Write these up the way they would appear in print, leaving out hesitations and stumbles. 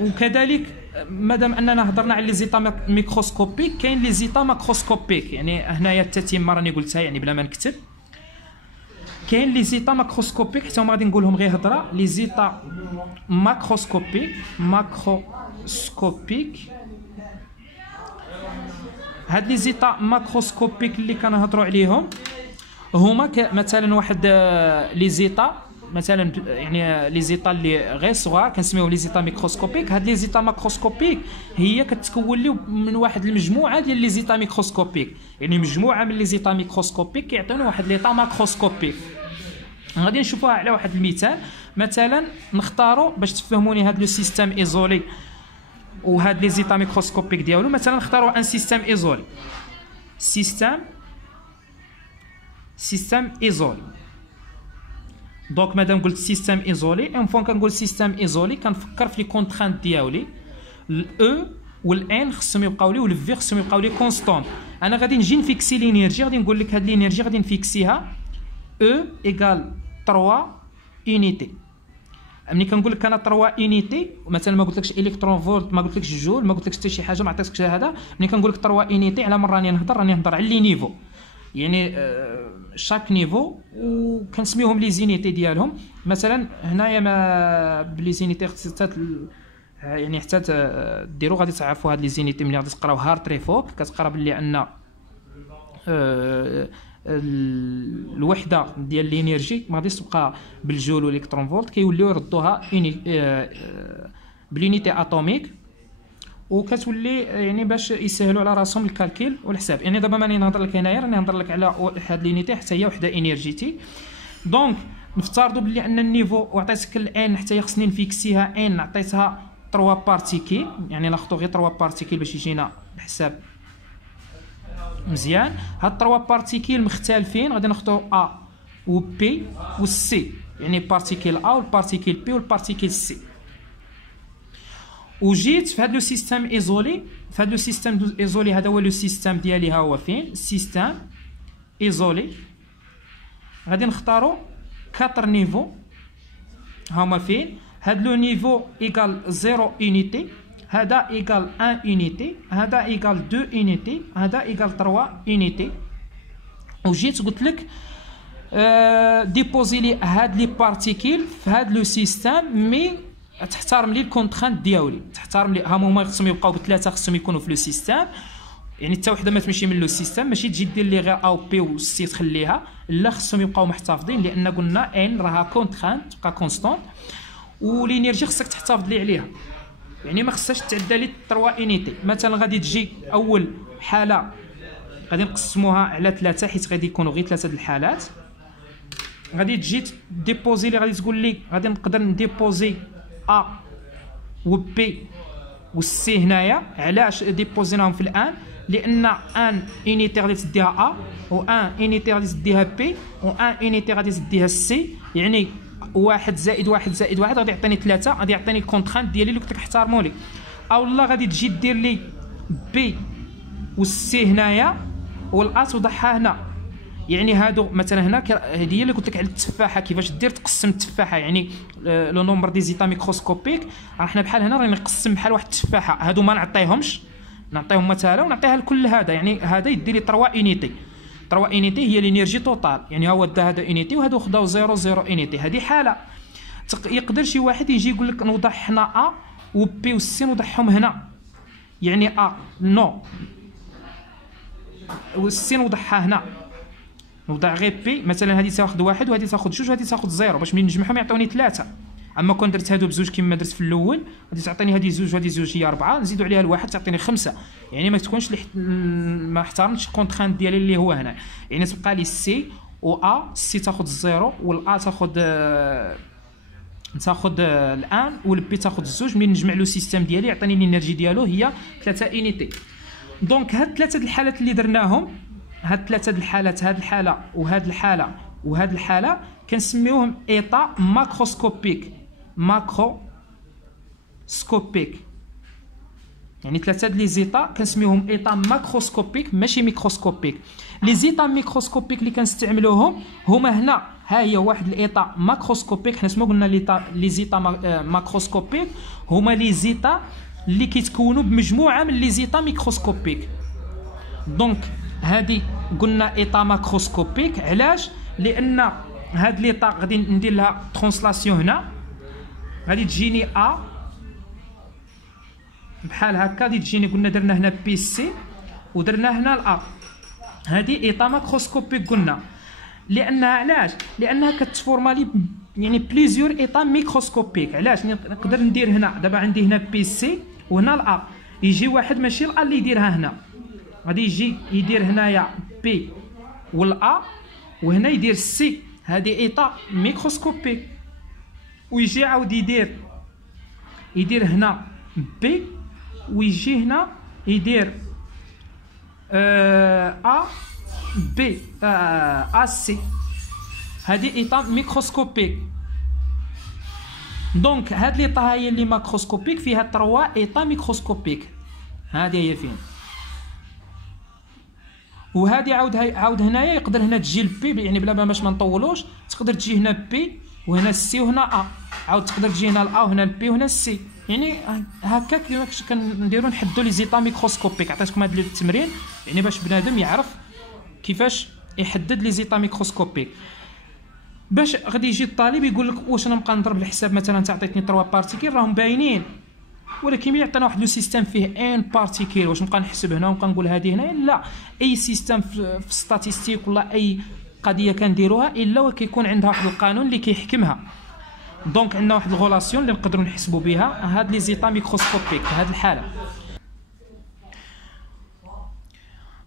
وكذلك مادام اننا هضرنا على لي زيتا ميكروسكوبيك كاين لي زيتا ماكروسكوبيك. يعني هنايا التتمه راني قلتها يعني بلا ما نكتب. كاين لي زيتا ماكروسكوبيك حتى هما غادي نقولهم غير هضره. لي زيتا ماكروسكوبيك هاد لي زيتا ماكروسكوبيك اللي كنهضروا عليهم هما مثلا واحد لي زيتا مثلا يعني لي زيتا اللي غير صغار كنسميوهم لي زيتا ميكروسكوبيك. هاد لي زيتا ماكروسكوبيك هي كتكون لي من واحد المجموعه ديال لي زيتا ميكروسكوبيك. يعني مجموعه من لي زيتا ميكروسكوبيك كيعطيونا واحد ليطا ماكروسكوبيك. غادي نشوفوها على واحد المثال. مثلا نختاروا باش تفهموني هاد لو سيستيم ايزولي وهاد لي زيتا ميكروسكوبيك ديالو. مثلا نختاروا ان سيستيم ايزولي. سيستيم ايزولي. دونك مادام قلت سيستيم ايزولي اون فوا كنقول سيستيم ايزولي كنفكر في لي كونترانت ديالي. الاو والان خصهم يبقاو لي والفي خصهم يبقاو لي كونستون. انا غادي نجي نفيكسي لينيرجي. غادي نقول لك هاد لينيرجي غادي نفيكسيها او ايكال 3 يونيتي. ملي كنقول لك انا 3 يونيتي مثلا ما قلتلكش الكترون فولت ما قلتلكش جول ما قلتلكش حتى شي حاجه ما عطيتكش هذا. ملي كنقول لك 3 يونيتي على مره راني نهضر على لي نيفو. يعني شاك نيفو وكنسميوهم لي زينيتي ديالهم. مثلا هنايا ما بلي زينيتي حتى يعني حتى ديروا غادي تعرفوا هاد لي زينيتي ملي غادي تقراو هارتري فوق كتقرا بلي ان الوحده ديال الانرجي ما غاديش تبقى بالجول والالكترون فولت كيوليو يردوها باليونيتي اتوميك وكتولي يعني باش يسهلوا على راسهم الكالكيل والحساب. يعني دابا ماني نهضر لك هنايا راني نهضر لك على هاد لينيتي حتى هي وحده انرجيتي. دونك نفترضوا بلي ان النيفو وعطيتك الان حتى هي خصني نفيكسيها ان عطيتها 3 بارتيكيل. يعني ناخذوا غير 3 بارتيكيل باش يجينا الحساب مزيان. هاد 3 بارتيكيل مختلفين غادي ناخذوا ا و بي و سي. يعني بارتيكيل ا والبارتيكيل بي والبارتيكيل سي. وجيت في هذا لو سيستيم ايزولي. في هذا لو سيستيم ايزولي هذا هو لو سيستيم ديالي. ها هو فين سيستيم ايزولي. غادي نختاروا 4 نيفو. هما فين هذا لو نيفو ايكال 0 يونيتي هذا ايكال 1 يونيتي هذا ايكال 2 يونيتي هذا ايكال 3 يونيتي. وجيت قلت لك ديبوزي لي هاد لي بارتيكيل في هاد لو سيستيم مي تحترم لي الكونترانت ديالي. تحترم لي هما خصهم يبقاو بثلاثه خصهم يكونوا في لو سيستيم. يعني حتى وحده ما تمشي من لو سيستيم ماشي تجي دير لي غير او بي و سي تخليها لا خصهم يبقاو محتفظين لان قلنا ان راها كونترانت تبقى كونستونت والانرجي خصك تحتفظ لي عليها. يعني ما خصهاش تعدى لي 3 يونيتي. مثلا غادي تجي اول حاله غادي نقسموها على 3 حيت غادي يكونوا غير 3 د الحالات. غادي تجي ديبوزي لي غادي تقول لي غادي نقدر نديبوزي ا و بي و سي هنايا. علاش ديبوزيناهم في الان؟ لان ان يونيتي غادي تديها ا و ان يونيتي غادي تديها بي و ان يونيتي غادي تديها سي. يعني 1 زائد 1 زائد 1 غادي يعطيني 3 غادي يعطيني الكونترانت ديالي اللي قلت لك احترموا لي. اولا غادي تجي دير لي بي و سي هنايا والا توضعها هنا. يعني هادو مثلا هنا هذه هي اللي قلت لك على التفاحه كيفاش دير تقسم التفاحه. يعني لو نومبر دي زيتا ميكروسكوبيك راه حنا بحال هنا راني نقسم بحال واحد التفاحه. هادو ما نعطيهمش نعطيهم مثلا ونعطيها لكل هذا. يعني هذا يدير لي 3 يونيتي. 3 يونيتي هي الانرجي توتال. يعني هو دا هذا يونيتي وهادو خداو 0 يونيتي. هذه حاله. يقدر شي واحد يجي يقول لك نوضع هنا ا و بي و سي نوضعهم هنا. يعني ا نو و سي نوضعها هنا. نوضع غير بي مثلا هذه تاخذ 1 وهذه تاخذ 2 وهذه تاخذ 0 باش ملي نجمعهم يعطوني 3. اما كون درت هادو بزوج كما درت في الاول غادي تعطيني هذه 2 وهذه 2 هي 4 نزيدوا عليها الواحد تعطيني 5. يعني ما تكونش ما احترمتش الكونترانت ديالي اللي هو هنا. يعني تبقى لي سي و ا سي تاخذ 0 والا تاخذ الان والبي تاخذ 2. ملي نجمع لو سيستيم ديالي يعطيني الانرجي ديالو هي 3 يونيتي. دونك هاد 3 د الحالات اللي درناهم هاد 3 د الحالات هاد الحاله وهاد الحاله وهاد الحاله كنسميوهم ايطا ماكروسكوبيك. يعني 3 د لي زيتا كنسميوهم ايطا ماكروسكوبيك ماشي ميكروسكوبيك. لي زيتا ميكروسكوبيك اللي كنستعملوهم هما هنا ها هي واحد الايطا ماكروسكوبيك. حنا شنو قلنا لي زيتا ماكروسكوبيك هما لي زيتا اللي كيتكونوا بمجموعه من لي زيتا ميكروسكوبيك. دونك هذه قلنا ايطا ماكروسكوبيك. علاش؟ لان هاد ليطا غادي ندير لها ترانسلاسيون هنا، غادي تجيني ا بحال هكا، غادي تجيني قلنا درنا هنا بي سي ودرنا هنا الا. هذه ايطا ماكروسكوبيك قلنا لانها علاش؟ لانها كتفورمالي يعني بليزيور ايطا ميكروسكوبيك. علاش؟ نقدر ندير هنا دابا عندي هنا بي سي وهنا الا، يجي واحد ماشي الا اللي يديرها هنا، غادي يجي يدير هنايا بي والا وهنا يدير سي. هذه ايطا ميكروسكوبيك. ويجي عاود يدير هنا بي ويجي هنا يدير ا بي ا سي. هذه ايطا ميكروسكوبيك. دونك هاد ليطا هي اللي ماكروسكوبيك فيها 3 ايطا ميكروسكوبيك. هذه هي فين. وهذه عاود هنايا يقدر هنا تجي البي يعني بلا باش ما نطولوش، تقدر تجي هنا بي وهنا السي وهنا ا، عاود تقدر تجي هنا الا وهنا البي وهنا السي. يعني هكا كيفاش كنديروا نحدوا لي زيطا ميكروسكوبيك. عطيتكم هذا التمرين يعني باش بنادم يعرف كيفاش يحدد لي زيطا ميكروسكوبيك. باش غادي يجي الطالب يقول لك واش انا نبقى نضرب الحساب مثلا انت عطيتني 3 بارتيكل راهم باينين، ولكن ملي عطينا واحد لو سيستيم فيه ان بارتيكل واش نبقى نحسب هنا ونبقى نقول هذه هنا؟ لا، اي سيستيم في ستاتيستيك ولا اي قضيه كنديروها الا وكيكون عندها واحد القانون اللي كيحكمها. دونك عندنا واحد الغولاسيون اللي نقدروا نحسبوا بها هاد لي زيطا ميكروسكوبيك في هاد الحاله.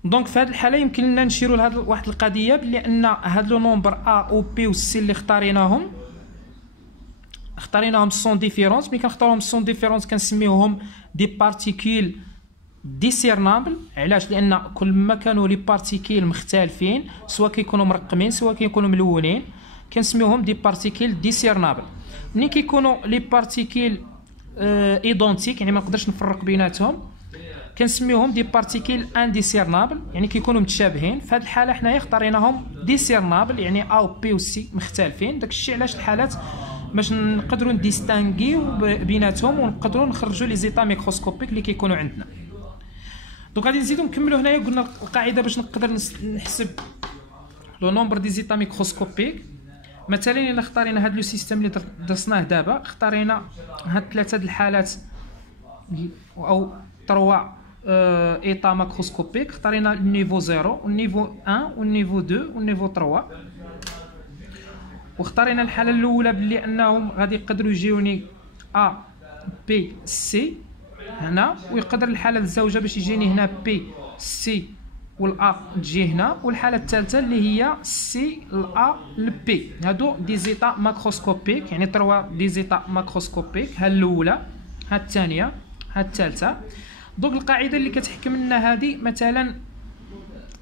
دونك في هاد الحاله يمكن لنا نشيروا لهاد واحد القضيه بان هاد لو نومبر ا و بي و سي اللي اختاريناهم سون ديفيرونس. ملي كنختاروهم سون ديفيرونس كنسميوهم دي بارتيكول ديسيرنابل. علاش؟ لان كل ما كانوا لي بارتيكول مختلفين سواء كيكونوا مرقمين سواء كيكونوا ملونين كنسميوهم دي بارتيكول ديسيرنابل. ملي كيكونوا لي بارتيكول ايدونتيك يعني ما نقدرش نفرق بيناتهم كنسميوهم دي بارتيكول انديسيرنابل يعني كيكونوا متشابهين. في هذه الحاله حنايا اختاريناهم ديسيرنابل يعني ا و بي و سي مختلفين. داكشي علاش الحالات باش نقدروا نديستانغيو بيناتهم ونقدروا نخرجوا لي زيطا ميكروسكوبيك اللي كيكونوا عندنا. دونك غادي نزيدو نكملوا هنايا. قلنا القاعده باش نقدر نحسب لو نومبر دي زيطا ميكروسكوبيك. مثلا الا اختارينا هاد لو سيستيم اللي درسناه دابا، اختارينا هاد 3 د الحالات او 3 ايطا ماكروسكوبيك. اختارينا النيفو 0 والنيفو 1 والنيفو 2 والنيفو 3. واختارينا الحاله الاولى بلي انهم غادي يقدروا يجيوني ا بي سي هنا، ويقدر الحاله الزوجه باش يجيني هنا بي سي والا تجي هنا، والحاله الثالثه اللي هي سي الا لبي. هادو دي زيطا ماكروسكوبيك يعني 3 دي زيطا ماكروسكوبيك. ها الاولى ها الثانيه ها الثالثه. دونك القاعده اللي كتحكم لنا هذه مثلا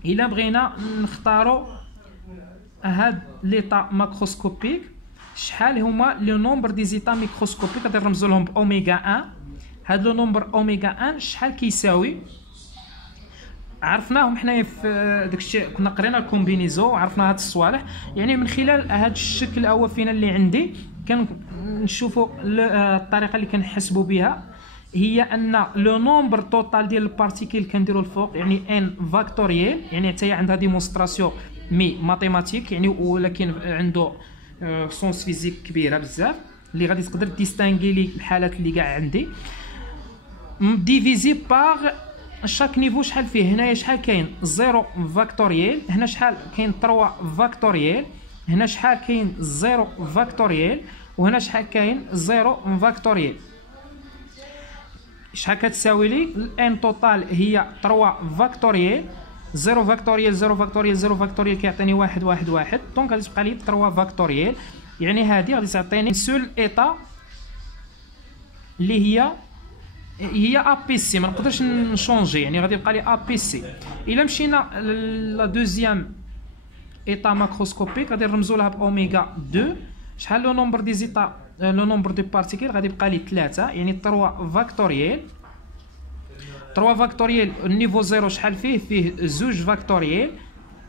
الا بغينا نختاروا هاد ليطا ماكروسكوبيك شحال هما لو نومبر دي زيطا ميكروسكوبيك غادي نرمزوا لهم باوميغا 1. هاد لو نومبر اوميغا 1 شحال كيساوي؟ عرفناهم حنايا في داكشي كنا قرينا الكومبينيزو وعرفنا هاد الصوالح. يعني من خلال هاد الشكل هو فينا اللي عندي كنشوفوا الطريقه اللي كنحسبوا بها هي ان لو نومبر توتال ديال البارتيكل كنديروا الفوق يعني ان فاكتوريال يعني حتى هي عندها ديمونستراسيون مي ماتيماتيك يعني ولكن عنده سونس فيزيك كبيره بزاف اللي غادي تقدر ديستانغي لي الحالات اللي كاع عندي ديفيزي باغ شاك نيفو شحال فيه. هنايا شحال كاين 0 فاكتوريال، هنا شحال كاين 3 فاكتوريال، هنا شحال كاين 0 فاكتوريال، وهنا شحال كاين 0 فاكتوريال. شحال كتساوي لي الان توتال هي 3 فاكتوريال 0 فاكتوريال 0 فاكتوريال 0 فاكتوريال كيعطيني 1 1 1. دونك غادي تبقى لي 3 فاكتوريال يعني هذه غادي تعطيني سول ايطا اللي هي ا بي سي. ما نقدرش نشونجي يعني غادي يبقى لي ا بي سي. الا مشينا لا دوزيام ايطا ماكروسكوبيك غادي نرمزوا لها باوميغا 2. شحال لو نومبر دي زيطا لو نومبر دو بارتيكل غادي يبقى لي 3 يعني 3 فاكتوريال. 3 فاكتوريال النيفو 0 شحال فيه 2 فاكتوريال.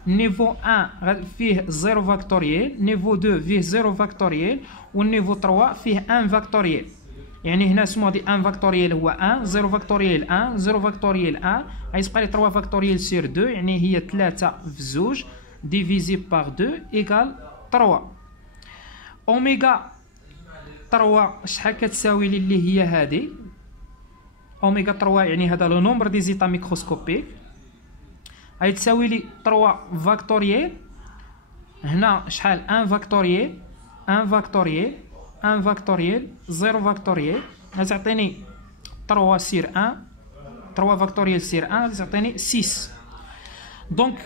نيفو 1 فيه 0 فاكتوريال، نيفو 2 فيه 0 فاكتوريال، والنيفو 3 فيه 1 فاكتوريال. يعني هنا سمو دي 1 فاكتوريال هو 1، 0 فاكتوريال 1، 0 فاكتوريال 1، غيتبقى لي 3 فاكتوريال سير 2، يعني هي 3 في 2 ديفيزي باغ 2 ايكال 3. اوميغا 3 شحال كتساوي لي اللي هي هذه؟ اوميغا 3 يعني هذا لو نومبر دي زيتا ميكروسكوبيك، غيتساوي لي 3 فاكتوريال، هنا شحال 1 فاكتوريال 1 فاكتوريال 1 فاكتوريال 0 فاكتوريال، غتعطيني 3 سير 1، 3 فاكتوريال سير 1 غتعطيني 6. دونك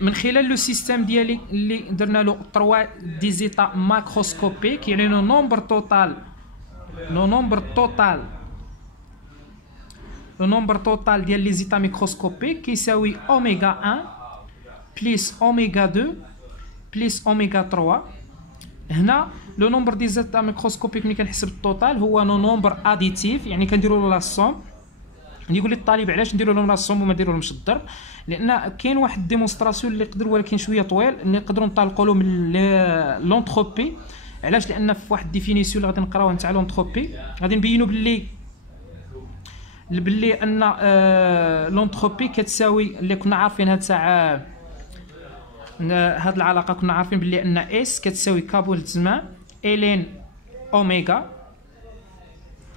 من خلال لو سيستيم ديالي اللي درنا له 3 دي زيتا ماكروسكوبيك، يعني لو نومبر توتال لو نومبر توتال ديال لي زيتا ميكروسكوبيك كيساوي اوميغا 1 بليس اوميغا 2 بليس اوميغا 3. هنا لو نومبر دي زيتا ميكروسكوبيك ملي كنحسب التوتال هو نو نومبر اديتيف، يعني كنديروا له لا سوم. يقول لي الطالب علاش نديروا لهم لا سوم وما نديروا لهمش الضرب؟ لان كاين واحد ديمونستراسيون اللي يقدر ولكن شويه طويل اللي نقدروا نطلقوا له من لونتروبي. علاش؟ لان في واحد ديفينيسيون اللي غادي نقراوها نتاع لونتروبي غادي نبينوا باللي ان لونتروبي كتساوي اللي كنا عارفينها تاع هاد العلاقه، كنا عارفين باللي ان اس كتساوي كابول الزمان الين اوميغا.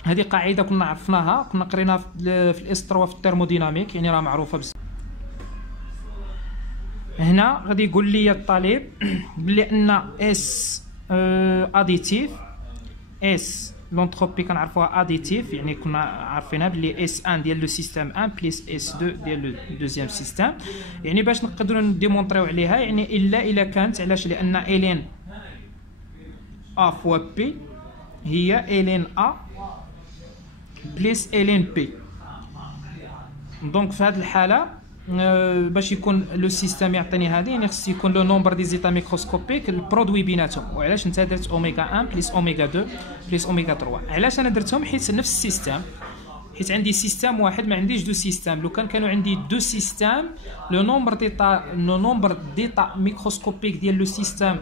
هذه قاعده كنا عرفناها، كنا قريناها في الاس 3 في الترموديناميك، يعني راه معروفه بزاف. هنا غادي يقول لي الطالب بلي ان اس اديتيف، اس لونتروبي كنعرفوها اديتيف، يعني كنا عارفينها بلي اس 1 ديال لو سيستيم 1 بليس اس 2 ديال لو دوزيام سيستيم. يعني باش نقدروا نديمونطريو عليها، يعني الا كانت، علاش؟ لان الين ا فوا بي هي الين ا بليس الين بي. دونك في هذه الحاله باش يكون لو سيستيم يعطيني هذه، يعني خص يكون لو نومبر دي زيتا ميكروسكوبيك البرودوي بيناتهم. وعلاش انت درت اوميغا 1 بليس اوميغا 2 بليس اوميغا 3؟ علاش انا درتهم؟ حيت نفس السيستيم، حيت عندي سيستيم واحد، ما عنديش دو سيستيم. لو كانوا عندي دو سيستيم لو نومبر ديتا ميكروسكوبيك ديال لو سيستيم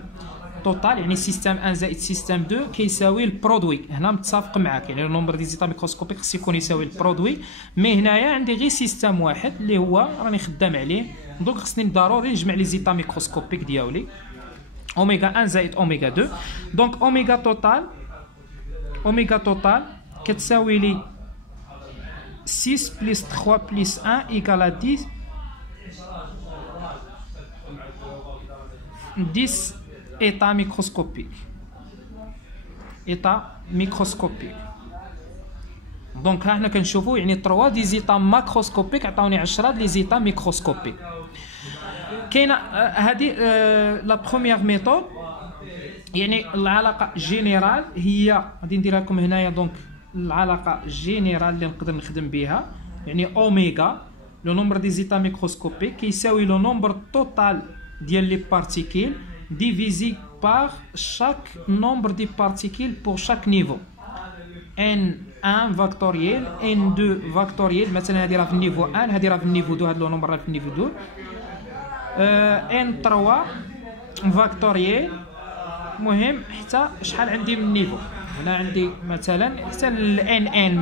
توتال، يعني سيستيم 1 زائد سيستيم 2 كيساوي البرودوي. هنا متفق معاك، يعني النومبر دي زيتا ميكروسكوبيك خص يكون يساوي البرودوي. مي هنايا عندي غير سيستيم واحد اللي هو راني خدام عليه، دونك خصني ضروري نجمع لي زيتا ميكروسكوبيك ديالي اوميغا 1 زائد اوميغا 2. دونك اوميغا توتال كتساوي لي 6 بلس 3 بلس 1 ايكال 10 état microscopique. دونك ها حنا كنشوفوا يعني 3 دي زيتا ماكروسكوبيك عطاوني 10 دي زيتا ميكروسكوبيك. كاينه هذه لا بروميير ميثود، يعني العلاقه جينيرال هي غادي نديرها لكم هنايا. دونك العلاقه جينيرال اللي نقدر نخدم بها يعني اوميغا لو نومبر دي زيتا ميكروسكوبيك كيساوي لو نومبر توتال ديال لي بارتيكيل divisé par chaque nombre de particules pour chaque niveau. n1 factoriel, n2 factoriel، مثلا هذه راه في النيفو 1، هذه راه في النيفو 2، هذا لو نومبر راه في النيفو 2، n3 فاكتوريال. المهم حتى شحال عندي من نيفو، هنا عندي مثلا حتى n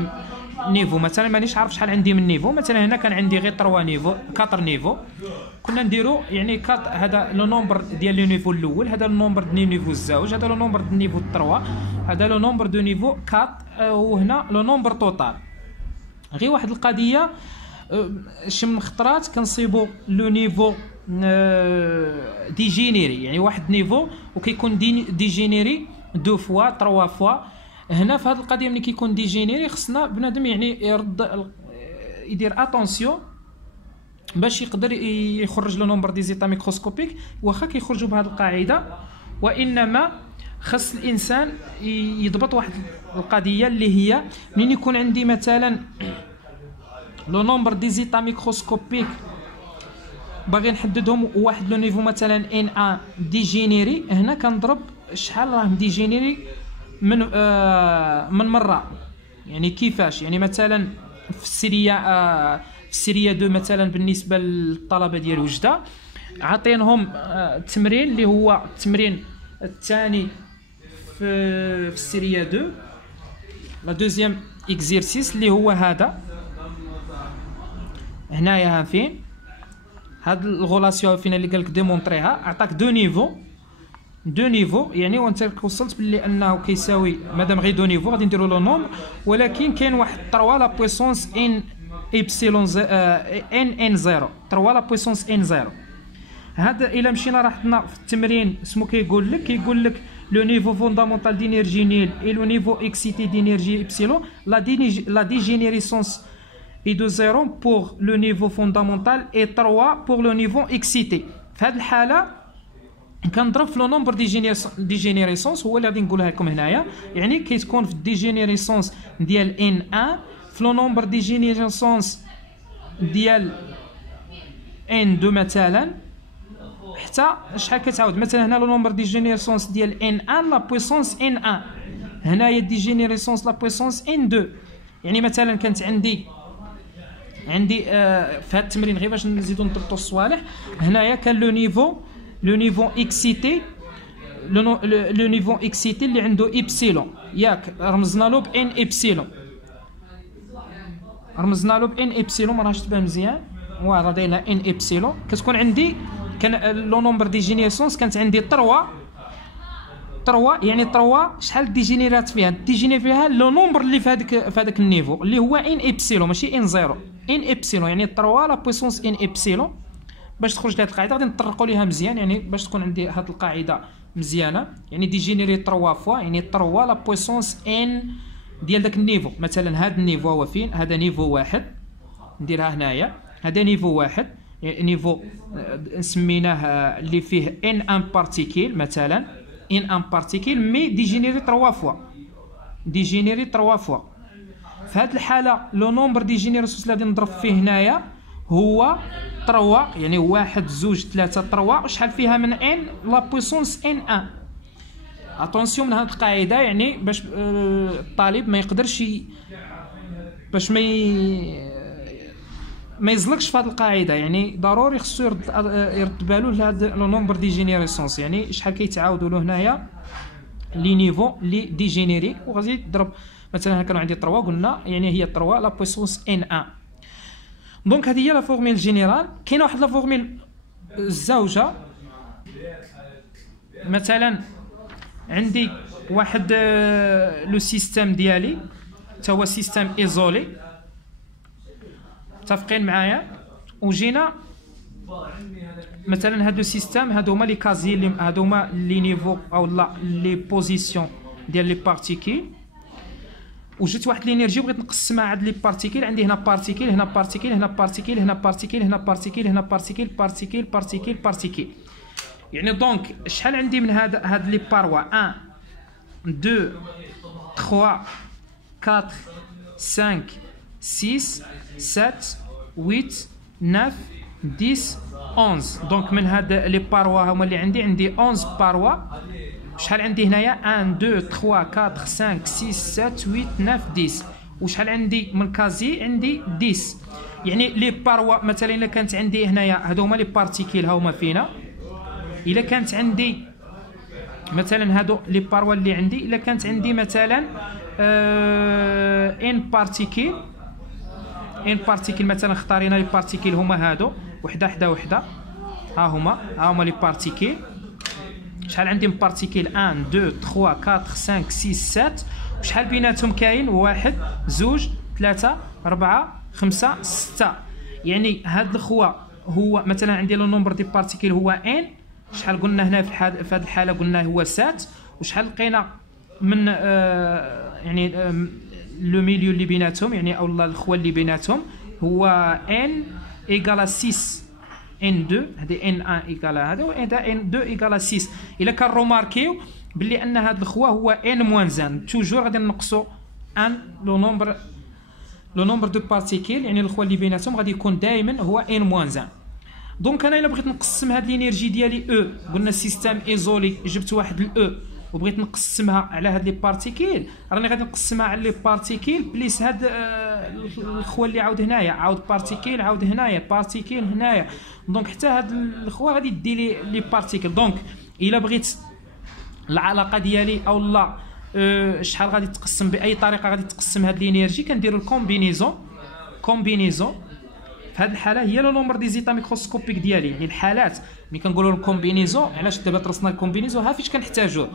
نيفو، مثلا مانيش عارف شحال عندي من نيفو. مثلا هنا كان عندي غير 3 نيفو 4 نيفو، كنا نديرو يعني هذا لو نومبر ديال لو نيفو الاول، هذا لو نومبر ديال نيفو الزوج، هذا لو نومبر ديال نيفو 3، هذا لو نومبر دو نيفو 4، وهنا لو نومبر توتال. غير واحد القضيه شي من خطرات كنصيبو لو نيفو ديجينيري، يعني واحد نيفو وكيكون ديجينيري 2 فوا 3 فوا. هنا في هذه القضيه ملي كيكون ديجينيري خصنا بنادم يعني يدير اتونسيون باش يقدر يخرج لو نومبر دي زيتا ميكروسكوبيك، واخا كيخرجوا بهذه القاعده. وانما خص الانسان يضبط واحد القضيه اللي هي منين يكون عندي مثلا لو نومبر دي زيتا ميكروسكوبيك باغي نحددهم واحد لو نيفو مثلا ان ا ديجينيري، هنا كنضرب شحال راه ديجينيري من مره. يعني كيفاش؟ يعني مثلا في السيريا 2 مثلا بالنسبه للطلبه ديال وجده عاطينهم التمرين اللي هو التمرين الثاني في السيريا 2 لا دوزيام اكزيرسيس اللي هو هذا هنايا. فين هاد الغولاسيون فين اللي قالك ديمونطريها، عطاك دو نيفو يعني وانت وصلت باللي انه كيساوي مادام غير دو نيفو غادي نديرو لو نومبر، ولكن كاين واحد 3 لا بويسونس ان ايبسيلون ان 0 3 لا بويسونس ان 0. هذا الا مشينا راحتنا في التمرين اسمو كيقول لك لو نيفو فوندامونتال دينيرجي نيل اي لو نيفو اكسيتي دينيرجي ايبسيلون لا ديجينيريسونس est de 0 pour le niveau fondamental et 3 pour le niveau excité. في هذه الحاله كنضرب في لو نومبر ديجينيريسونس هو اللي غادي نقولها لكم هنايا، يعني كيتكون في الديجينيريسونس ديال N1 في لو نومبر ديجينيريسونس ديال N2 مثلا حتى شحال كتعاود. مثلا هنا لو نومبر ديجينيريسونس ديال N1 لا بويسونس N1، هنايا ديجينيريسونس لا بويسونس N2. يعني مثلا كانت عندي في هذا التمرين غير باش نزيدو نضبطو الصوالح، هنايا كان لو نيفو اكسيتي لو نيفو اكسيتي اللي عنده ايبسيلون، ياك رمزنا له بان ايبسيلون، ما راهش تبان مزيان، راه دايره ان ايبسيلون. كتكون عندي كان لو نومبر ديجينيريسونس كانت عندي 3 يعني 3 شحال ديجينيرات فيها؟ ديجينير فيها لو نومبر اللي في هذاك النيفو اللي هو ان ايبسيلون ماشي ان 0، ان ايبسيلون يعني 3 لا بويسونس ان ايبسيلون. باش تخرج هذه القاعده غادي نطرقوا ليها مزيان، يعني باش تكون عندي هذه القاعده مزيانه، يعني ديجينيري 3 فوا يعني 3 لا بويسونس ان ديال داك النيفو. مثلا هذا النيفو هو فين؟ هذا نيفو 1 نديرها هنايا، هذا نيفو 1 نيفو سميناه اللي فيه ان ان بارتيكيل مثلا ان ان بارتيكيل مي ديجينيري 3 فوا، في هذه الحاله لو نومبر ديجينيريسونس اللي غادي نضرب فيه هنايا هو 3 يعني 1 2 3 3 وشحال فيها من ان لا بويسونس ان 1. اتونسيون من هذه القاعده يعني باش الطالب ما يقدرش باش ما يزلقش في هذه القاعده، يعني ضروري خصو يرد بالو لهذا لو نومبر ديجينيريسونس، يعني شحال كيتعاودوا له هنايا لي نيفو لي ديجينيري، وغادي تضرب مثلا كانوا عندي 3 قلنا يعني هي 3 لا بويسونس ان 1. دونك هذه هي لا فورميل جينيرال. كاينه واحد لا فورميل الزوجه، مثلا عندي واحد لو سيستيم ديالي حتى هو سيستيم ايزولي، متفقين معايا؟ وجينا مثلا هادو السيستيم هادو هما لي كازي هادو هما لي نيفو او لا لي بوزيسيون ديال لي بارتيكيل، وجدت واحد الانرجي وبغيت نقسمها هاد لي بارتيكيل. عندي هنا بارتيكيل هنا بارتيكيل هنا بارتيكيل هنا بارتيكيل هنا بارتيكيل هنا بارتيكيل بارتيكيل بارتيكيل بارتيكيل. يعني دونك شحال عندي من هاد لي باروا 1 2 3 4 5 6 7 8 9 10 11. دونك من هاد لي باروا هما اللي عندي 11 باروا. شحال عندي هنايا 1 2 3 4 5 6 7 8 9 10. وشحال عندي من كازي؟ عندي 10. يعني لي باروا مثلا الا كانت عندي هنايا هادو هما لي بارتيكيل ها هما فينا، الا كانت عندي مثلا هادو لي باروا اللي عندي الا كانت عندي مثلا ان بارتيكيل مثلا اختارينا لي بارتيكيل هما هادو وحده حدا وحده، ها هما لي بارتيكيل. شحال عندي من بارتيكيل 1 2 3 4 5 6 7. وشحال بيناتهم كاين 1 2 3 4 5 6. يعني هاد الخوا هو مثلا عندي لو نومبر دي بارتيكيل هو ان، شحال قلنا هنا في هذه الحاله قلنا هو 7. وشحال لقينا من يعني لو ميليو اللي بيناتهم يعني او الخوا اللي بيناتهم هو ان ايكال 6 ان 2. هذه ان 1 ايكال هذا وهذا ان 2 ايكال 6. الا كان روماركيو بلي ان هذا الخوا هو ان موان ان، توجور غادي نقصوا ان لو نومبر دو بارتيكيل، يعني الخوا اللي بيناتهم غادي يكون دائما هو ان موان ان. دونك انا الا بغيت نقسم هاد الانرجي ديالي او، قلنا سيستيم ايزولي، جبت واحد الاو وبغيت نقسمها على هاد لي بارتيكيل، راني غادي نقسمها على لي بارتيكيل بليس هاد الخوا اللي عاود هنايا، عاود بارتيكيل، عاود هنايا بارتيكيل هنايا. دونك حتى هاد الخوا غادي دي لي بارتيكيل. دونك الا بغيت العلاقه ديالي او لا شحال غادي تقسم، باي طريقه غادي تقسم هاد الانرجي، كنديروا الكومبينيزون. في هذه الحاله هي لو نومبر دي زيتا ميكروسكوبيك ديالي، يعني الحالات ملي كنقولوا الكومبينيزون، علاش دابا درسنا الكومبينيزون، ها فاش كنحتاجوه.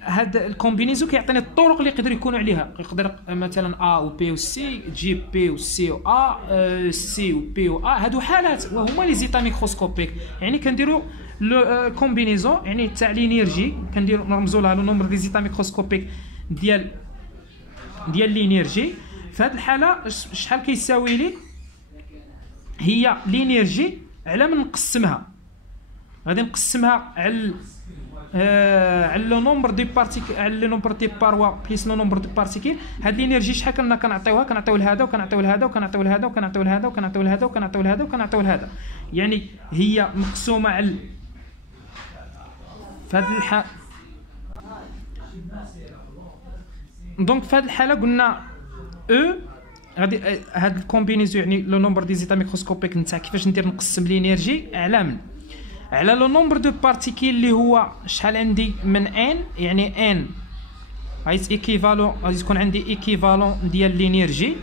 هذا الكومبينيزو كيعطيني الطرق اللي يقدروا يكونوا عليها، يقدر مثلا ا و بي و سي، تجي بي و سي و ا، سي و بي و ا، هادو حالات وهما لي زيتا ميكروسكوبيك. يعني كنديروا لو كومبينيزون يعني تاع لينيرجي، كنديروا نرمزوا لها لو نومبر دي زيتا ميكروسكوبيك ديال لينيرجي. في هذه الحاله شحال كيساوي لي هي لينيرجي على من نقسمها، غادي نقسمها على لو نومبر دي بارتيكل، على لو نومبر دي باروا بليس لو نومبر دي بارتيكل. هاد لينيرجي شحال كنا كنعطيوها، كنعطيو لهذا وكنعطيو لهذا وكنعطيو لهذا وكنعطيو لهذا وكنعطيو لهذا وكنعطيو لهذا وكنعطيو لهذا، يعني هي مقسومه على فهاد الحاله. دونك في هاد الحاله قلنا او غادي هاد الكومبينيزو يعني لو نومبر دي زيتا ميكروسكوبيك نتاع كيفاش ندير نقسم لينيرجي على من، على لو نومبر دو بارتيكيل اللي هو شحال عندي من ان، يعني ان غادي ايكيفالون، غادي تكون عندي ايكيفالون ديال لينيرجي،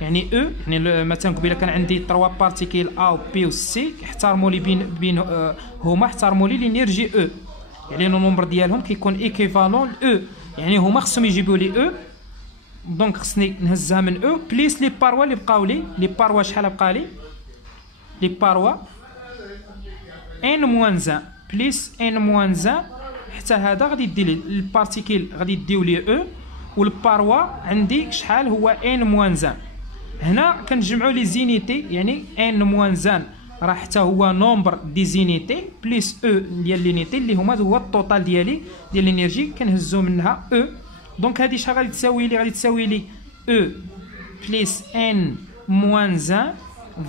يعني او يعني مثلا قبيله كان عندي 3 بارتيكيل ا و بي و سي احترموا لي بين هما احترموا لي لينيرجي او، يعني لو نومبر ديالهم كيكون ايكيفالون او، يعني هما خصهم يجيبوا لي او. دونك خصني نهزها من او بليس لي باروا اللي بقاو لي، لي باروا شحال بقى لي، لي باروا ان موان زان بليس ان موان زان، حتى هذا غادي يدي لي البارتيكيل غادي يديو لي او، والباروا عندي شحال هو ان موان زان. هنا كنجمعوا لي زينيتي، يعني ان موان زان راه حتى هو نومبر دي زينيتي بليس او ديال لينيتي اللي هما هو الطوطال ديالي ديال الانرجي، كنهزو منها او. دونك هذه شحال غادي تساوي لي، غادي تساوي لي او بليس ان موان زان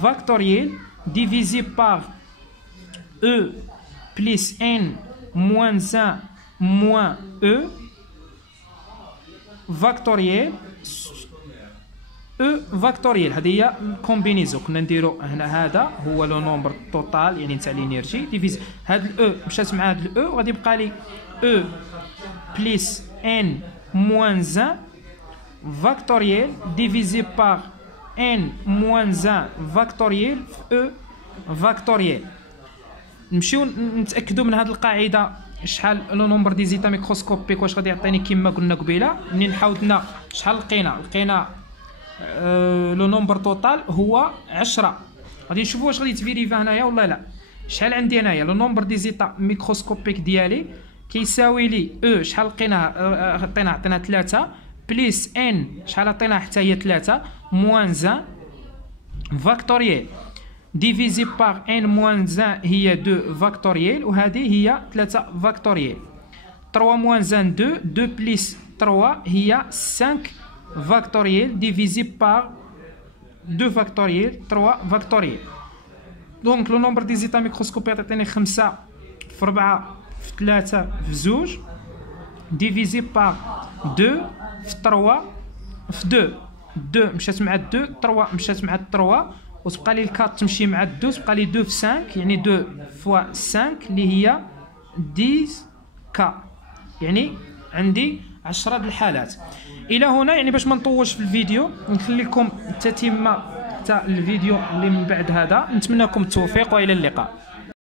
فاكتوريال ديفيزي باغ او بليس ان موان زان موان او فاكتوريال او فاكتوريال. هذه هي الكومبينيزو كنا نديرو هنا، هذا هو لو نومبر توتال يعني تاع لينيرجي ديفيز هاد الاو مشات مع هاد الاو، غادي يبقى لي او بليس ان موان زان فاكتوريال ديفيزي باغ ان موان زان فاكتوريال في او فاكتوريال. نمشيو نتاكدوا من هذه القاعده شحال لو نومبر دي زيتا ميكروسكوبيك واش غادي يعطيني كما قلنا قبيله. منين حاولنا شحال لقينا لو نومبر توتال هو 10. غادي نشوفوا واش غادي تفيريفا هنايا ولا لا. شحال عندي هنايا لو نومبر دي زيتا ميكروسكوبيك ديالي كيساوي لي او شحال لقيناها، عطينا 3 بليس ان شحال عطيناها حتى هي 3 موان زان فاكتوريال ديفيزي باغ ان موان زان هي 2 فاكتوريال، وهذه هي 3 فاكتوريال. 3 موان زان 2 بليس 3 هي 5 فاكتوريال ديفيزي باغ 2 فاكتوريال 3 فاكتوريال. دونك لو نومبر دي زيتا ميكروسكوبيك تعطيني 5 في 4 في 3 في 2 ديفيزي باغ 2 في 3 في 2 مشات مع 2 3 مشات مع 3 وتبقى لي 4 تمشي مع 2 تبقى لي 2 في 5 يعني 2 فوا 5 اللي هي 10 كا، يعني عندي 10 د الحالات. الى هنا يعني باش ما نطولش في الفيديو نخلي لكم التتمه تاع الفيديو اللي من بعد هذا. نتمنى لكم التوفيق والى اللقاء.